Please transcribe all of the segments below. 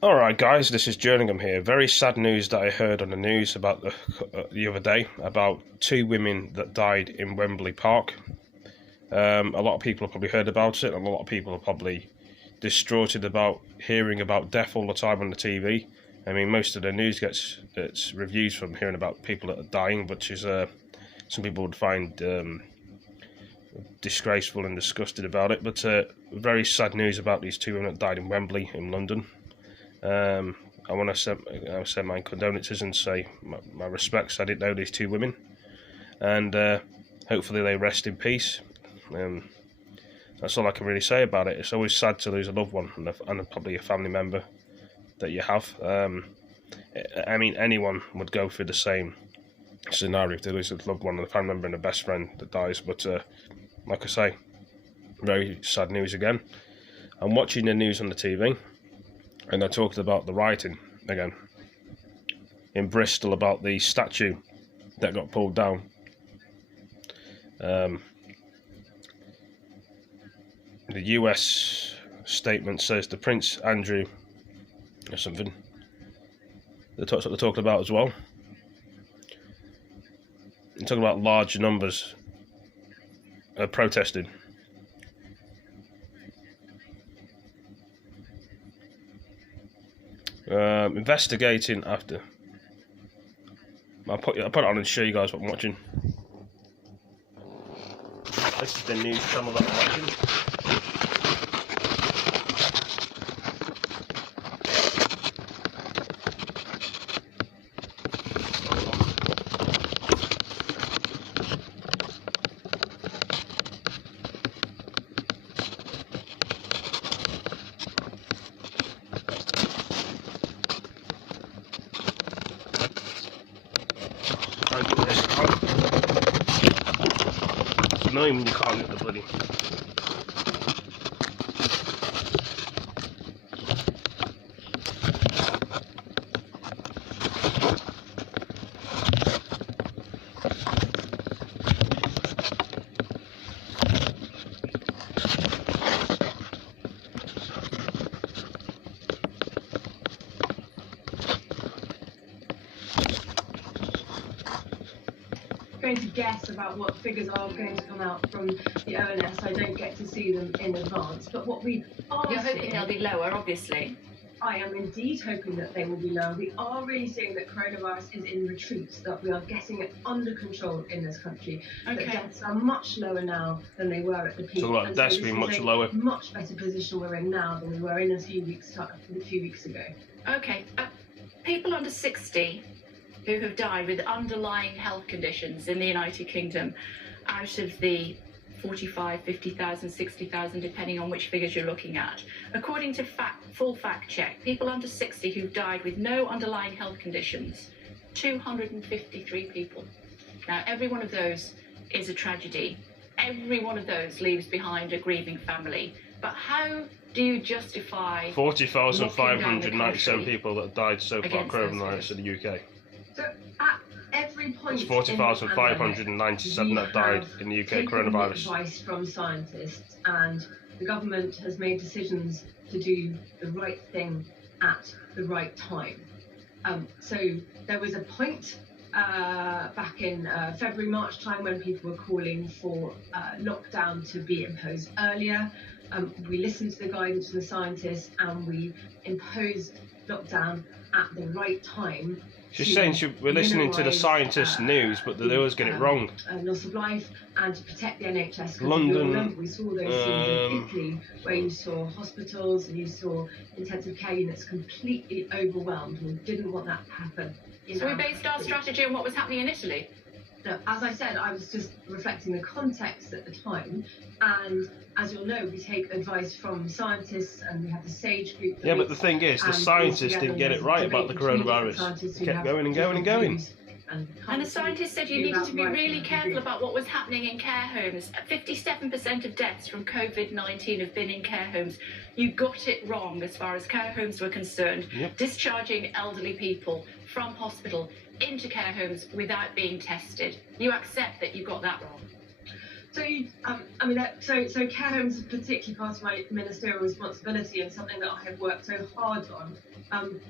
Alright guys, this is Jerningham here. Very sad news that I heard on the news about the other day about two women that died in Wembley Park. A lot of people have probably heard about it, and a lot of people are probably distraughted about hearing about death all the time on the TV. I mean, most of the news gets its reviews from hearing about people that are dying, which is some people would find disgraceful and disgusted about it. But very sad news about these two women that died in Wembley in London. I want to send my condolences and say my respects. I didn't know these two women, and hopefully they rest in peace. That's all I can really say about it. It's always sad to lose a loved one and probably a family member that you have. I mean, anyone would go through the same scenario if they lose a loved one and a family member and a best friend that dies. But like I say, very sad news again. I'm watching the news on the TV. And I talked about the rioting again in Bristol about the statue that got pulled down. The US statement says the Prince Andrew or something. That's what they're talking about as well. They're talking about large numbers protesting. Investigating after. I'll put it on and show you guys what I'm watching. This is the news channel that I'm watching. It's annoying when you can't get the bloody. Going to guess about what figures are going to come out from the ONS. I don't get to see them in advance, but what we are You're hoping they'll be lower, obviously. I am indeed hoping that they will be lower. We are really seeing that coronavirus is in retreat, that we are getting it under control in this country. Okay. That deaths are much lower now than they were at the peak. So like deaths being much lower. Much better position we're in now than we were in a few weeks ago. Okay. People under 60 who have died with underlying health conditions in the United Kingdom, out of the 45, 50,000, 60,000, depending on which figures you're looking at. According to full fact check, people under 60 who've died with no underlying health conditions, 253 people. Now, every one of those is a tragedy. Every one of those leaves behind a grieving family. But how do you justify 40,597 people that have died so far coronavirus in the UK? So at every point, it's 40,597 that died in the UK coronavirus. Advice from scientists, and the government has made decisions to do the right thing at the right time. So there was a point back in February, March time when people were calling for lockdown to be imposed earlier. We listened to the guidance from the scientists and we imposed lockdown at the right time. She's saying we're listening to the scientists' news, but they always get it wrong. Loss of life, and to protect the NHS. London. Remember, we saw those scenes in Italy where you saw hospitals and you saw intensive care units completely overwhelmed. We didn't want that to happen. So we based our strategy on what was happening in Italy? No, as I said, I was just reflecting the context at the time, and as you'll know, we take advice from scientists, and we have the SAGE group. Yeah, but the thing is, the scientists didn't get it right about the coronavirus. It kept going and going and going. And the scientists said you needed to be really careful about what was happening in care homes. 57% of deaths from COVID-19 have been in care homes. You got it wrong as far as care homes were concerned. Yep. Discharging elderly people from hospital into care homes without being tested. You accept that you got that wrong. So, so care homes is particularly part of my ministerial responsibility and something that I have worked so hard on, along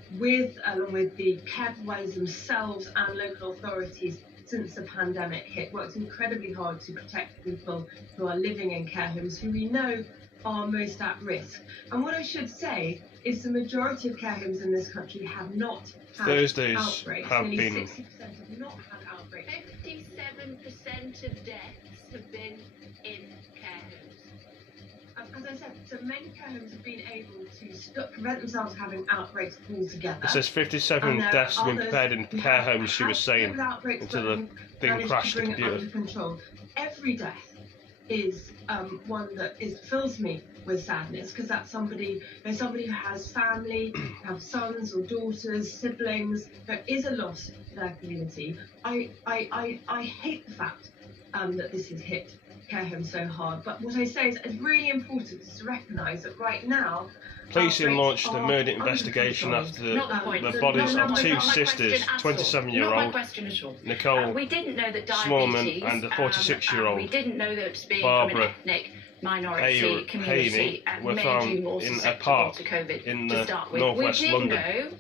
with the care providers themselves and local authorities since the pandemic hit. Worked incredibly hard to protect people who are living in care homes, who we know are most at risk. And what I should say is the majority of care homes in this country have not had Thursdays outbreaks. have Nearly been 60% have not had outbreaks. 57% of deaths have been in care homes. As I said, so many care homes have been able to prevent themselves having outbreaks altogether. It says 57 deaths have been prepared in care homes, she was saying, until the thing crashed the computer. Under control. Every death is one that fills me with sadness, because that's somebody who has family, have sons or daughters, siblings. There is a loss to their community. I hate the fact that this has hit care homes so hard. But what I say is it's really important to recognise that right now, Policing launched a murder investigation after the bodies of two sisters, 27-year-old Nicole we didn't know that Smallman and the 46-year-old we didn't know that being Barbara from an ethnic minority community were found in a park in northwest London. We did know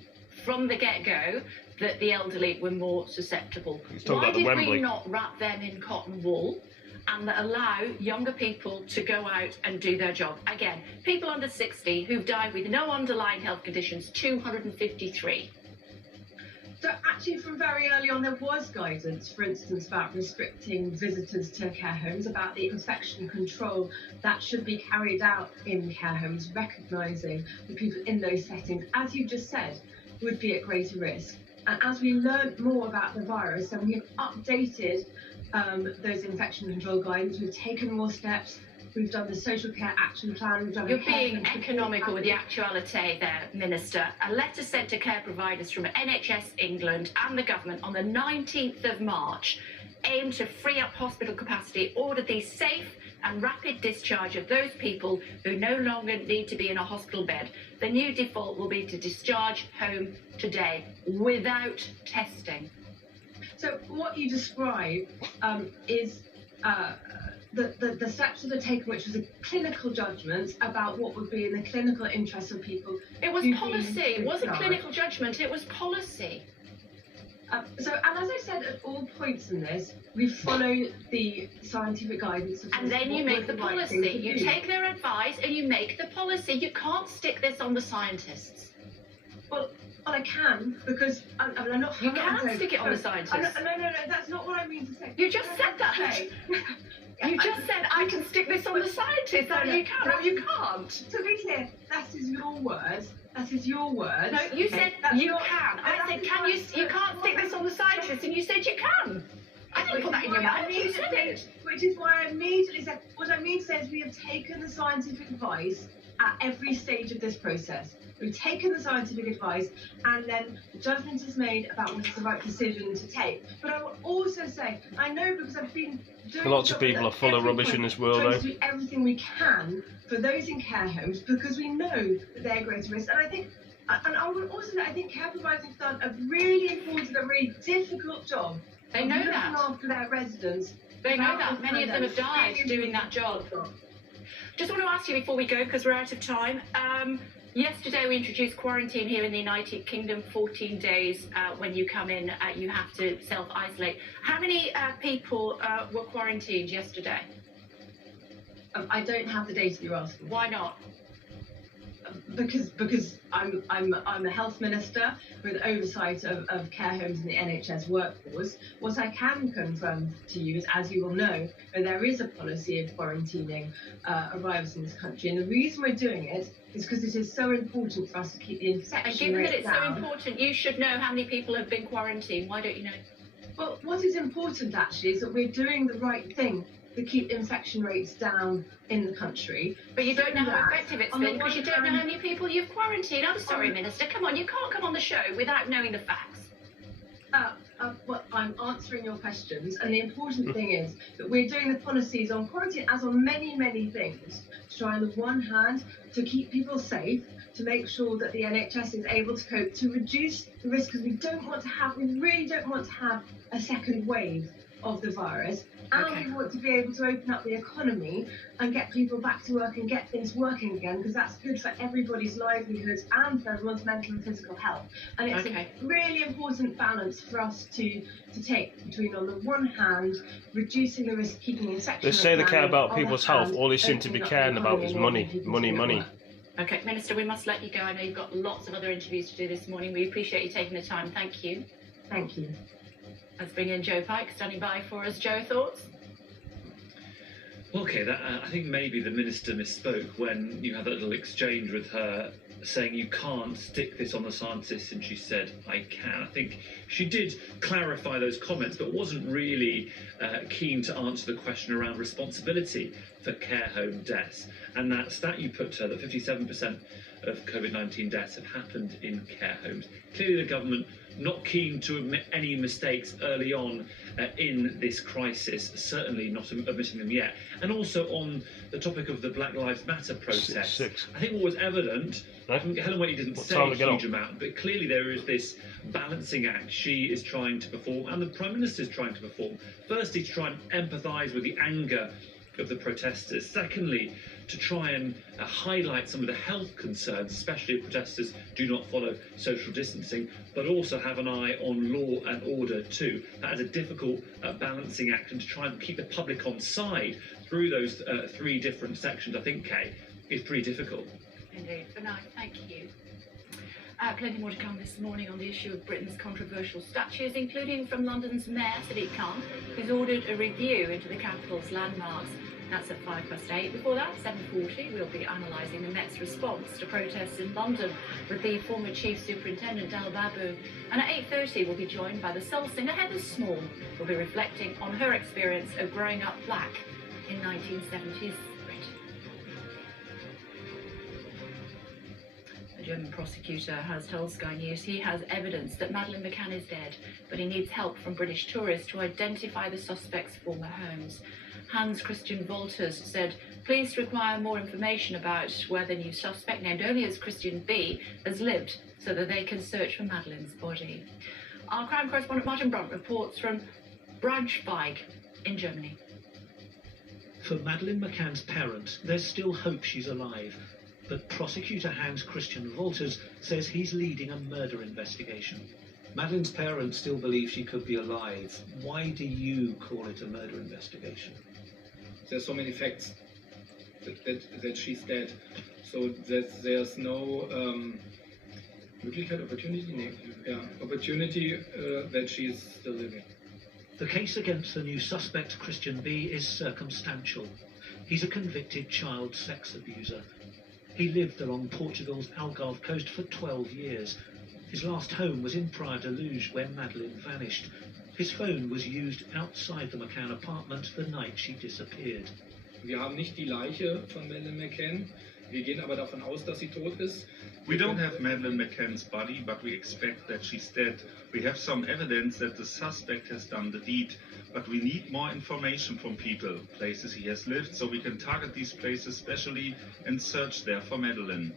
from the get-go that the elderly were more susceptible. Why did we not wrap them in cotton wool and allow younger people to go out and do their job? Again, people under 60 who've died with no underlying health conditions, 253. So actually from very early on there was guidance, for instance, about restricting visitors to care homes, about the infection control that should be carried out in care homes, recognising the people in those settings, as you just said, would be at greater risk. And as we learned more about the virus, then we have updated those infection control guidance. We've taken more steps. We've done the social care action plan. We've done. You're being economical with the actuality there, Minister. A letter sent to care providers from NHS England and the government on the 19th of March aimed to free up hospital capacity, ordered the safe and rapid discharge of those people who no longer need to be in a hospital bed. The new default will be to discharge home today without testing. So what you describe is the steps that are taken, which was a clinical judgment about what would be in the clinical interest of people. It was policy. It wasn't clinical judgment. It was policy. And as I said at all points in this, we follow the scientific guidance. And then you make the policy. You take their advice and you make the policy. You can't stick this on the scientists. Well, I can, because I'm not. You can stick it on the scientists. No, that's not what I mean to say. You just said that. You just said I can stick this on the scientists. No, you can. No, you can't. To be clear, that is your word. That is your word. No, you said you can. I said, can you? You can't stick this on the scientists, and you said you can. I didn't put that in your mind. You said it. Which is why I immediately said, what I mean to say is we have taken the scientific advice at every stage of this process. We've taken the scientific advice, and then the judgment is made about what is the right decision to take. But I will also say, I know, because I've been doing lots of people are full of rubbish in this world, though. To do everything we can for those in care homes, because we know that they're greater risk. And I think, and I would also say, I think care providers have done a really important, a really difficult job. They know that. Looking after their residents. They know that. Many of them have died doing that job. Just want to ask you before we go, because we're out of time. Yesterday we introduced quarantine here in the United Kingdom, 14 days when you come in, you have to self-isolate. How many people were quarantined yesterday? I don't have the data you're asking. Why not? Because I'm a health minister with oversight of care homes and the NHS workforce. What I can confirm to you is, as you will know, that there is a policy of quarantining arrivals in this country, and the reason we're doing it is because it is so important for us to keep the infection rate down. And given that it's so important, you should know how many people have been quarantined. Why don't you know? Well, what is important actually is that we're doing the right thing to keep infection rates down in the country. But you don't know how effective it's been, because you don't know how many people you've quarantined. I'm sorry, Minister. Come on, you can't come on the show without knowing the facts. Well, I'm answering your questions, and the important thing is that we're doing the policies on quarantine, as on many, many things, to try on the one hand to keep people safe, to make sure that the NHS is able to cope, to reduce the risk, because we really don't want to have a second wave of the virus, And Okay. we want to be able to open up the economy and get people back to work and get things working again, because that's good for everybody's livelihoods and for everyone's mental and physical health. And it's Okay. a really important balance for us to take between, on the one hand, reducing the risk of keeping infection. They say they care about on the people's other health. hand, All they seem to be opening up the caring about is economy and money, enabling people money, to money. work. Okay, Minister, we must let you go. I know you've got lots of other interviews to do this morning. We appreciate you taking the time. Thank you. Thank you. Let's bring in Joe Pike, standing by for us. Joe, thoughts? Okay, I think maybe the minister misspoke when you had that little exchange with her saying you can't stick this on the scientists, and she said, I can. I think she did clarify those comments, but wasn't really keen to answer the question around responsibility for care home deaths. And that stat you put to her, that 57% of COVID-19 deaths have happened in care homes. Clearly the government not keen to admit any mistakes early on in this crisis, certainly not admitting them yet. And also on the topic of the Black Lives Matter protests, I think what was evident, Helen Whiteley didn't say a huge amount, but clearly there is this balancing act she is trying to perform, and the Prime Minister is trying to perform. Firstly, to try and empathise with the anger of the protesters. Secondly, to try and highlight some of the health concerns, especially if protesters do not follow social distancing, but also have an eye on law and order too. That is a difficult balancing act, and to try and keep the public on side through those three different sections, I think, Kay, is pretty difficult. Indeed. For now, thank you. Plenty more to come this morning on the issue of Britain's controversial statues, including from London's Mayor Sadiq Khan, who's ordered a review into the capital's landmarks. That's at 8:05. Before that, 7:40, we'll be analysing the Met's response to protests in London with the former Chief Superintendent Dal Babu. And at 8:30, we'll be joined by the soul singer Heather Small, who'll be reflecting on her experience of growing up black in 1970s Britain. A German prosecutor has told Sky News he has evidence that Madeleine McCann is dead, but he needs help from British tourists to identify the suspect's former homes. Hans Christian Wolters said police require more information about where the new suspect, named only as Christian B, has lived, so that they can search for Madeleine's body. Our crime correspondent Martin Brunt reports from Braunschweig in Germany. For Madeleine McCann's parents, there's still hope she's alive, but prosecutor Hans Christian Wolters says he's leading a murder investigation. Madeleine's parents still believe she could be alive. Why do you call it a murder investigation? There's so many facts that she's dead, so that there's no opportunity that she's still living. The case against the new suspect, Christian B, is circumstantial. He's a convicted child sex abuser. He lived along Portugal's Algarve coast for 12 years. His last home was in Praia de Luz, where Madeleine vanished. His phone was used outside the McCann apartment the night she disappeared. Wir haben nicht die Leiche von Madeleine McCann. Wir gehen aber davon aus, dass sie tot ist. We don't have Madeleine McCann's body, but we expect that she's dead. We have some evidence that the suspect has done the deed, but we need more information from people, places he has lived, so we can target these places specially and search there for Madeleine.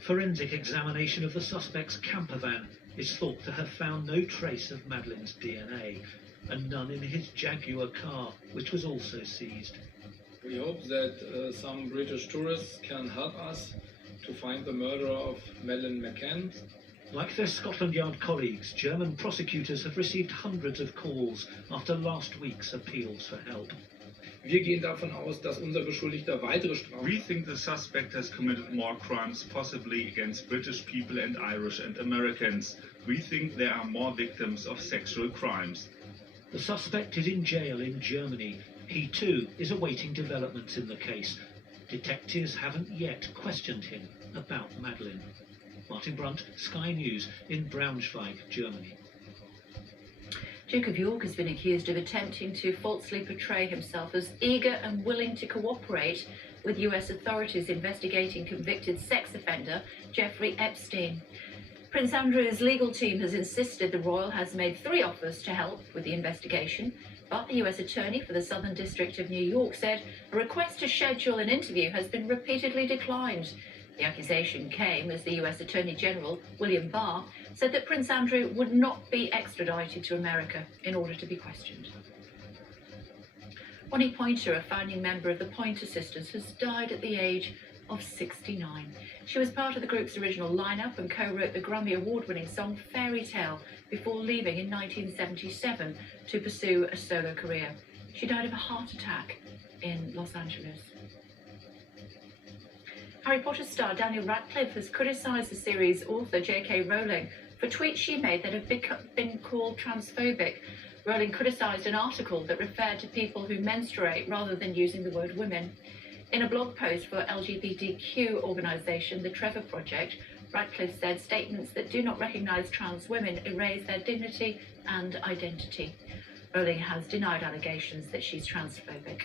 Forensic examination of the suspect's camper van is thought to have found no trace of Madeleine's DNA, and none in his Jaguar car, which was also seized. We hope that some British tourists can help us to find the murderer of Madeleine McCann. Like their Scotland Yard colleagues, German prosecutors have received hundreds of calls after last week's appeals for help. Wir gehen davon aus, dass unser Beschuldigter weitere Strafen. We think the suspect has committed more crimes, possibly against British people and Irish and Americans. We think there are more victims of sexual crimes. The suspect is in jail in Germany. He too is awaiting developments in the case. Detectives haven't yet questioned him about Madeleine. Martin Brunt, Sky News in Braunschweig, Germany. Duke of York has been accused of attempting to falsely portray himself as eager and willing to cooperate with US authorities investigating convicted sex offender Jeffrey Epstein. Prince Andrew's legal team has insisted the royal has made 3 offers to help with the investigation, but the US attorney for the Southern District of New York said a request to schedule an interview has been repeatedly declined. The accusation came as the US Attorney General, William Barr, said that Prince Andrew would not be extradited to America in order to be questioned. Bonnie Pointer, a founding member of the Pointer Sisters, has died at the age of 69. She was part of the group's original lineup and co-wrote the Grammy Award-winning song Fairy Tale before leaving in 1977 to pursue a solo career. She died of a heart attack in Los Angeles. Harry Potter star Daniel Radcliffe has criticised the series author J.K. Rowling for tweets she made that have been called transphobic. Rowling criticised an article that referred to people who menstruate rather than using the word women. In a blog post for LGBTQ organisation The Trevor Project, Radcliffe said statements that do not recognise trans women erase their dignity and identity. Rowling has denied allegations that she's transphobic.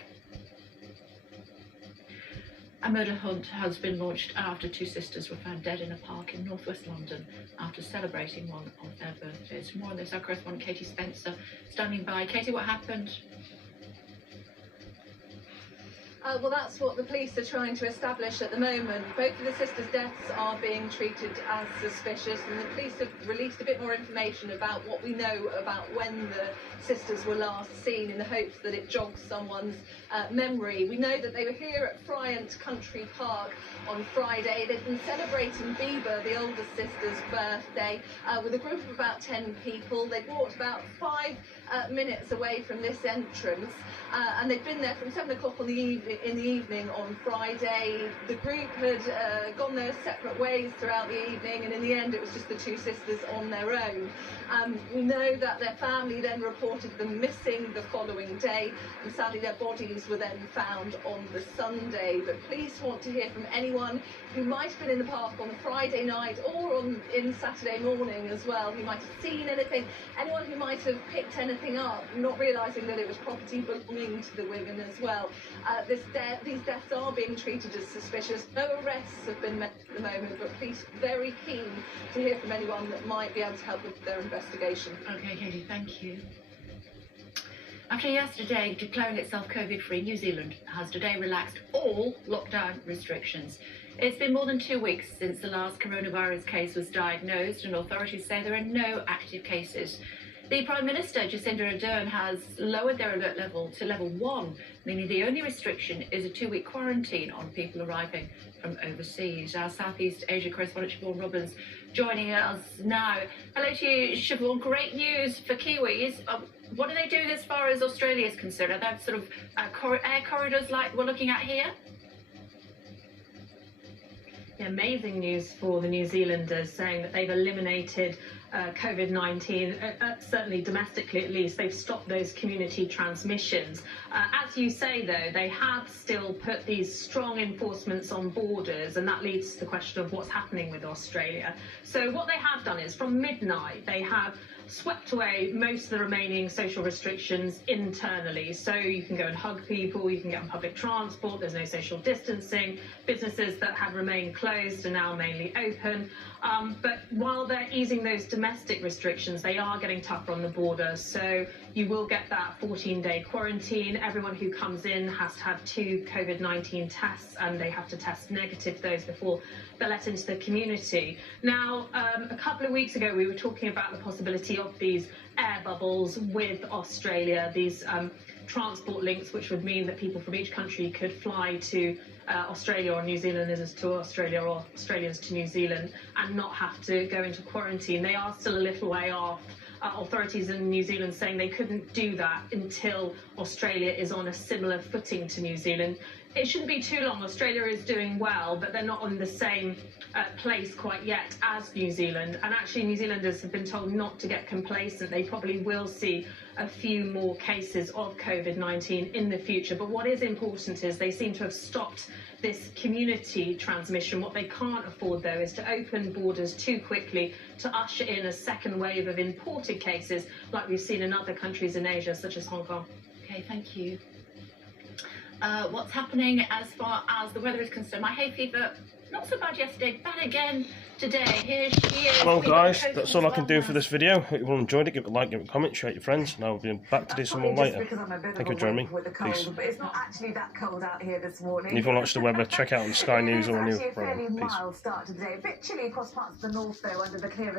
A murder hunt has been launched after two sisters were found dead in a park in northwest London after celebrating one of their birthdays. More on this, our correspondent Katie Spencer standing by. Katie, what happened? Well, that's what the police are trying to establish at the moment. Both of the sisters' deaths are being treated as suspicious, and the police have released a bit more information about what we know about when the sisters were last seen in the hopes that it jogs someone's memory. We know that they were here at Friant Country Park on Friday. They'd been celebrating Bieber, the oldest sister's birthday, with a group of about 10 people. They'd walked about 5 minutes away from this entrance, and they'd been there from 7 o'clock in the evening on Friday. The group had gone their separate ways throughout the evening, and in the end it was just the two sisters on their own. We know that their family then reported them missing the following day, and sadly their bodies were then found on the Sunday. But police want to hear from anyone who might have been in the park on Friday night or in Saturday morning as well, who might have seen anything, anyone who might have picked anything up, not realising that it was property belonging to the women as well. These deaths are being treated as suspicious. No arrests have been made at the moment, but police are very keen to hear from anyone that might be able to help with their investigation. Okay, Katie, thank you. After yesterday declaring itself COVID-free, New Zealand has today relaxed all lockdown restrictions. It's been more than 2 weeks since the last coronavirus case was diagnosed, and authorities say there are no active cases. The Prime Minister, Jacinda Ardern, has lowered their alert level to level 1, meaning the only restriction is a 2-week quarantine on people arriving from overseas. Our Southeast Asia correspondent Siobhan Robbins joining us now. Hello to you, Siobhan. Great news for Kiwis. What are they doing as far as Australia is concerned? Are there sort of air corridors like we're looking at here? Amazing news for the New Zealanders, saying that they've eliminated COVID-19, certainly domestically at least. They've stopped those community transmissions. As you say, though, they have still put these strong enforcements on borders, and that leads to the question of what's happening with Australia. So what they have done is, from midnight, they have swept away most of the remaining social restrictions internally. So you can go and hug people, you can get on public transport, there's no social distancing. Businesses that had remained closed are now mainly open. But while they're easing those domestic restrictions, they are getting tougher on the border. So you will get that 14-day quarantine. Everyone who comes in has to have 2 COVID-19 tests, and they have to test negative for those before they're let into the community. Now, a couple of weeks ago, we were talking about the possibility of these air bubbles with Australia, these transport links, which would mean that people from each country could fly to Australia, or New Zealanders to Australia, or Australians to New Zealand, and not have to go into quarantine. They are still a little way off. Authorities in New Zealand saying they couldn't do that until Australia is on a similar footing to New Zealand. It shouldn't be too long. Australia is doing well, but they're not on the same place quite yet as New Zealand. And actually, New Zealanders have been told not to get complacent. They probably will see a few more cases of COVID-19 in the future. But what is important is they seem to have stopped this community transmission. What they can't afford, though, is to open borders too quickly to usher in a second wave of imported cases like we've seen in other countries in Asia, such as Hong Kong. Okay, thank you. What's happening as far as the weather is concerned? My hay fever, not so bad yesterday, bad again today. Here she is. Well, guys, that's all I can do for this video. Hope you all enjoyed it. Give it a like, give it a comment, share it with your friends, and I'll be back to do some more later. Thank you for joining me. Peace. But it's not actually that cold out here this morning. And if you want to watch the weather, check out on Sky News or on your It's actually a fairly Peace. mild start to the day. A bit chilly across parts of the north, though, under the clear